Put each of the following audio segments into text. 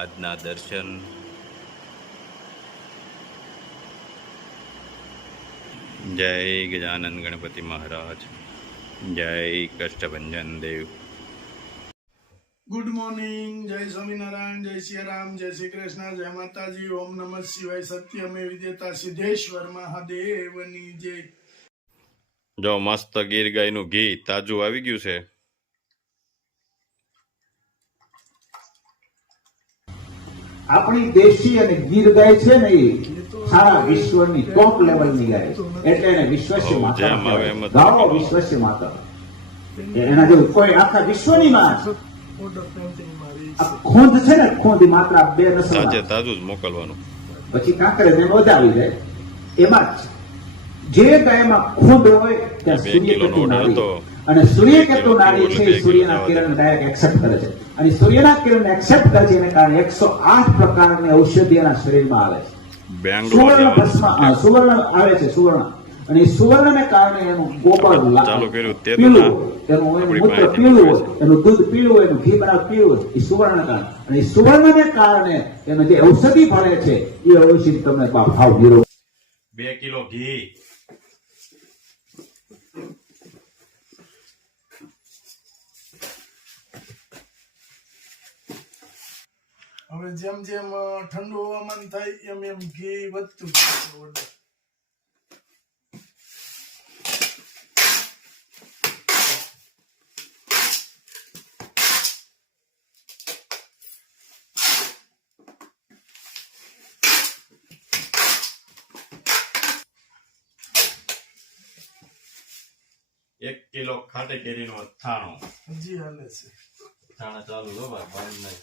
આજના દર્શન જય ગજાનંદ ગણપતિ મહારાજ, જય કષ્ટભંજન દેવ। ગુડ મોર્નિંગ, જય સ્વામિનારાયણ, જય સિયારામ, જય શ્રી કૃષ્ણ, જય માતાજી, ઓમ નમઃ શિવાય, સત્યમે વિદ્યતા સિદ્ધેશ્વર મહાદેવની જય। જો મસ્ત ગીર ગાયનું ઘી તાજું આવી ગયું છે। આપણી દેશી અને ગીર ગાય છે ને એ સારા વિશ્વની ટોપ લેવલની ગાય એટલે એને વિશ્વસ્ય માતા કહેવાય। ગાઓ વિશ્વસ્ય માતા, એના જેવું કોઈ આખા વિશ્વની માં ખોંદ છે ને, ખોંદ માત્ર બે નસલ તાજું જ મોકલવાનું, પછી કાંકરે ને વધાવી જાય એમાં જે ગાયમાં ખોંદ હોય ત્યાં સૂર્યકેતુ નાડી, અને સૂર્યકેતુ નાડી છે એ સૂર્યના કિરણ ડાયરેક્ટ એક્સેપ્ટ કરે છે, અને સૂર્યના કિરણ એક્સેપ્ટ કરે છે એને કારણે 108 પ્રકારની ઔષધિઓના શરીરમાં આવે છે। સુવર્ણ ભસ્મ, સુવર્ણ આવે છે, સુવર્ણ, અને સુવર્ણને કારણે એનું ગોબર પીળું, એનું મૂત્ર પીળું હોય, એનું દૂધ પીળું હોય, એનું ઘી બનાવ પીળું હોય, એ સુવર્ણ કારણે, અને એ સુવર્ણને કારણે એનો જે ઔષધિ ભળે છે એ ઔષધિ તમને ભાવ નીરો। 2 કિલો ઘી, હવે જેમ જેમ ઠંડુ હવામાન થાય એમ એમ ઘી વધતું જશે ઓર્ડર। એક કિલો ખાટી કેરીનું અથાણું હજી હાલે છે, અથાણા ચાલુ લો ભાઈ, બંધ નહીં।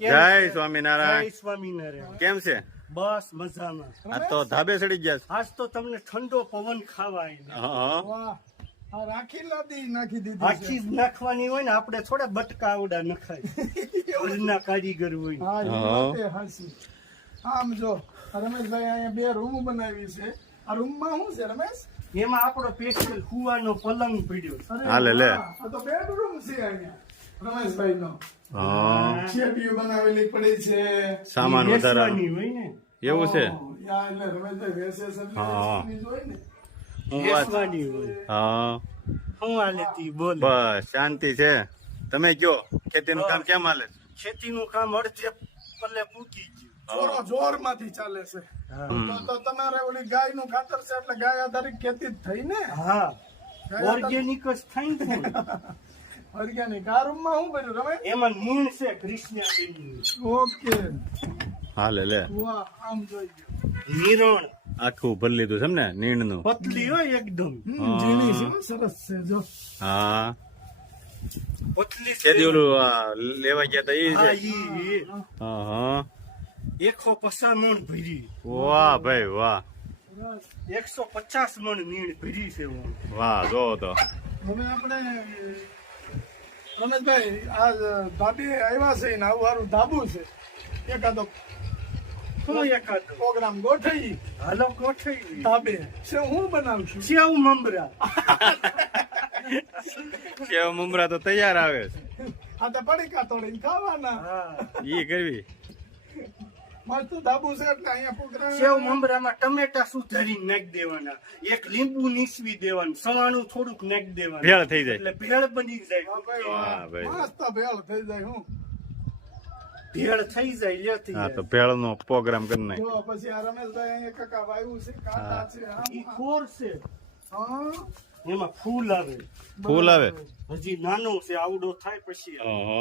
જય સ્વામિનારાયણ। જય સ્વામિનારાયણ। કેમ છે? બસ મજામાં। આ તો ધાબે ચડી ગયા આજ તો તમને ઠંડો પવન ખાવા છે। હા, વાહ, આ રાખી લાદી નાખી દીધી આખી જ નાખવાની હોય ને, આપણે થોડા બટકા આવડા નખાય, ઘરના કારીગર હોય। હા, એ વાત એ હાચી। આમ જો રમેશભાઈ અહીંયા 2 રૂમ બનાવી છે, આ રૂમમાં શું છે રમેશ? એમાં આપણો સ્પેશિયલ હુવાનો પલંગ પડ્યો છે। અરે હાલે લે, વાહ, આ તો બેડરૂમ છે અહીંયા રમેશભાઈનો। હા, શેપીઓ બનાવેલી પડી છે, સામાન વધારા બેસવાની હોય ને, એવું છે। યા એટલે રમેશભાઈ વેસે છે એટલે હા, વેસવાની જ હોય ને। હું વાત, બેસવાની હોય। હા, હું હાલે તી બોલ। બસ શાંતિ છે। તમે કયો, ખેતીનું કામ કેમ હાલે? ખેતીનું કામ અડધે પલ્લે પૂકી જોરો જોરમાંથી ચાલે છે। ગયું। તો તમારે ઓલી ગાયનું ખાતર છે એટલે ગાય આધારિત ખેતી જ થઈ ને? હા, ઓર્ગેનિક જ થાય ને। ઓર્ગેનિક। આ રૂમમાં શું કર્યું રમેશ? એમાં નીણ છે કૃષ્ણાબેનની। ઓકે, હાલે લે, વાહ, આમ જોઈ ગયો। નિરણ આખું ભરી લીધું છે ને નીણનું? પતલી હોય એકદમ, ઝીણી છે હો, સરસ છે જો। હા, પતલી છે। કેદી ઓલું લેવા ગયા તા ઈ હા, છે? ઈ હા, હા, 150 મણ ભરી, વાહ ભાઈ વાહ, 150 મણ નીણ ભરી છે। વાહ, જો તો હવે આપણે રમેશભાઈ આ ધાબી આવ્યા છે ને આવું સારું ધાબુ છે, એકાદો શું એકાદો પ્રોગ્રામ ગોઠવી હાલો ગોઠવી ધાબે છે। હું બનાવશું સેવ મમરા। સેવ મમરા તો તૈયાર આવે છે, આ તો પડીકા તોડીને ખાવાના। હા, ઈ કરવી। મસ્ત ધાબુ છે એટલે અહીંયા પ્રોગ્રામ। સેવ મમરામાં ટમેટા સુધારીને નાખી દેવાના, એક લીંબુ નીસવી દેવાનું, સવાણું થોડુંક નાખી દેવાનું, ભેળ થઈ જાય। એટલે ભેળ બની જાય। હા ભાઈ, વાહ ભાઈ, મસ્ત ભેળ થઈ જાય। હું ભેળ થઈ જાય, લેતી હા તો જાય। ભેળ નો પ્રોગ્રામ કરી નાખ। જો પછી આ રમેશભાઈ અહીંયા કાકા વાવ્યું છે, કાકા છે ઈ આમ, ખોર છે, હા, એમાં ફૂલ આવે, ફૂલ આવે? હજી નાનું છે, આવડો થાય પછી આવે। ઓહો,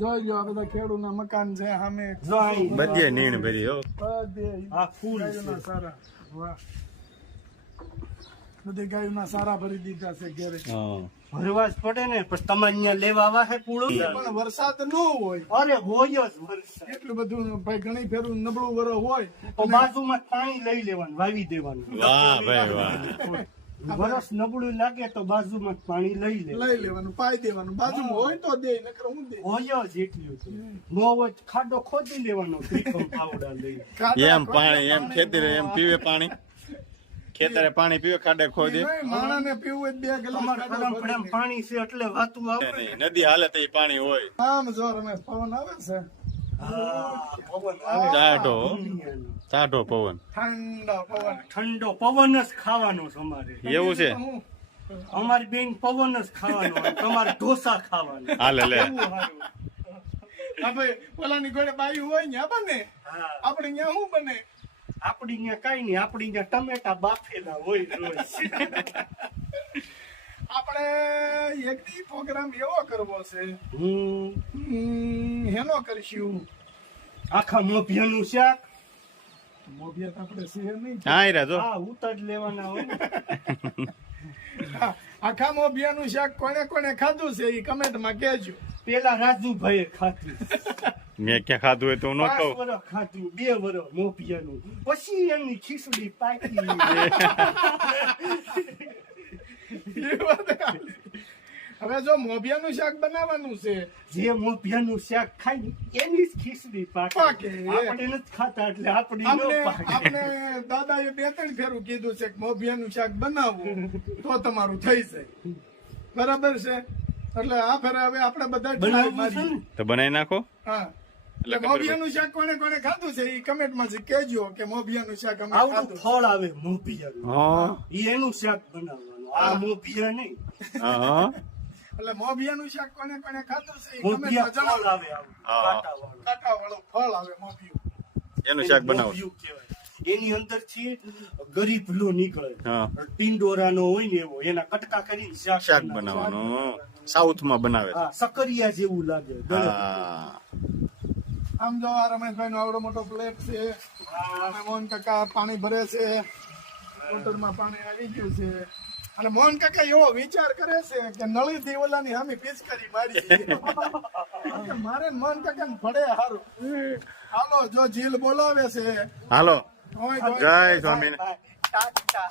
જોઈ લો આ બધા ખેડૂતના મકાન છે સામે, જો અહીં બધે નીણ ભરી હો। બધે આ ફૂલ ગાયોના છે। સારા, વાહ, બધી ગાયોના સારા ભરી દીધા છે ઘરે। હા, ભરવા જ પડે ને, પછી તમારે અહીંયા લેવા આવા હે પૂળો? પણ વરસાદ ન હોય અરે હોય જ વરસાદ, એટલું બધું ભાઈ, ઘણી ફેરું નબળું વરો હોય તો બાજુમાં પાણી લઈ લેવાનું, વાવી દેવાનું। વાહ ભાઈ વાહ, વરસ નબળું લાગે તો બાજુમાં પાણી લઈ લે, લઈ લેવાનું, પાઈ દેવાનું, બાજુમાં હોય તો દે, નકર હું દે. હોય જ એટલું છે. નો હોય તો ખાડો ખોદી લેવાનો ત્રિકોણ પાવડા લઈ. એમ પાણી એમ ખેતરે એમ પીવે પાણી, ખેતરે પાણી પીવે ખાડે ખોદી. નહીં, માણસને પીવું હોય તો 2 ગ્લાસ તમારે ખાડો પરમ પાણી છે એટલે વાતું આવે. નહીં, નદી હાલે તો ઈ પાણી હોય. આમ જો રમેશ, પવન આવે છે, પવન આવે. ટાઢો ટાઢો પવન. ઠંડો પવન. ઠંડો પવન જ ખાવાનો છે અમારે. એવું છે? હું અમારી બેન પવન જ ખાવાનો અને તમારે ઢોસા ખાવાના. હાલે લે. કેવું સારું. આપણે ઓલાની ઘોડે બાયું હોય ને બને, હા, આપણે ત્યાં શું બને? આપડી ત્યાં કઈ નહીં, આપડી ત્યાં ટમેટા બાફેલા હોય રોજ. આપણે એક દી પ્રોગ્રામ એવો કરવો છે, હમ હેનો કરશું. આખા મોભિયાનું શાક. મોભિયા તો આપણે શહેર નહીં. હા ઈ રાજો. હા, ઉતર લેવાના હોય. આખા મોભિયાનું શાક કોને કોને ખાધું છે એ કમેન્ટમાં કહેજો. પેલા રાજુભાઈએ ખાધું, મેં ક્યાં ખાધું હોય તો હું ન 5 કહું. વર્ષ ખાધું, 2 વર્ષ મોભિયાનું, પછી એની ખીચડી પાકી. એ વાત હાલી. હવે જો મોભિયાનું શાક બનાવવાનું છે, જે મોભિયાનું શાક ખાય ને એની જ ખીચડી પાકે. પાકે. આપણે નથી ખાતા એટલે આપણી ન પાકે. આપણે દાદાએ 2-3 ફેરું કીધું છે કે મોભિયાનું શાક બનાવવું તો તમારું થઈ જાય. બરાબર છે? એટલે આ ફેરે હવે આપણે બધા try બનાવવું છે મારીએ. ને? તો બનાવી નાખો. હા, એટલે એટલે મોભિયાનું શાક કોને કોને ખાધું છે એ કમેન્ટમાં કહેજો કે મોભિયાનું શાક અમે આવડું ખાધું. ફળ આવે મોભિયાનું, હા ઈ એનું શાક બનાવવાનું. આ મોભિયા નહીં, હા એટલે મોભિયાનું શાક કોને કોને ખાધું છે એ મોભિયા કમેન્ટમાં ફળ જણાવો. આવે આવું, હા. કાંટાવાળું. કાંટાવાળું ફળ આવે મોભિયું. એનું શાક બનાવો. મોભિયું કહેવાય. એની અંદરથી ગરીબલો નીકળે, હા ટિંડોરાનો હોય ને એવો, એના કટકા કરીને શાક શાક બનાવવાનું. સાઉથમાં બનાવે. હા, સકરિયા જેવું લાગે. હા આમ જો આ રમેશભાઈ નો આવડો મોટો પ્લેટ છે, અને મોહન કાકા પાણી ભરે છે, બોટલમાં પાણી આવી ગયું છે, અને મોહન કાકા એવો વિચાર કરે છે કે નળી થી ઓલાની સામે પિચકારી મારી છે. મારે ને મોહન કાકા ને ભળે હારું. હાલો, જો જીલ બોલાવે છે. હાલો, હોય તો જય સ્વામી. ટાટા.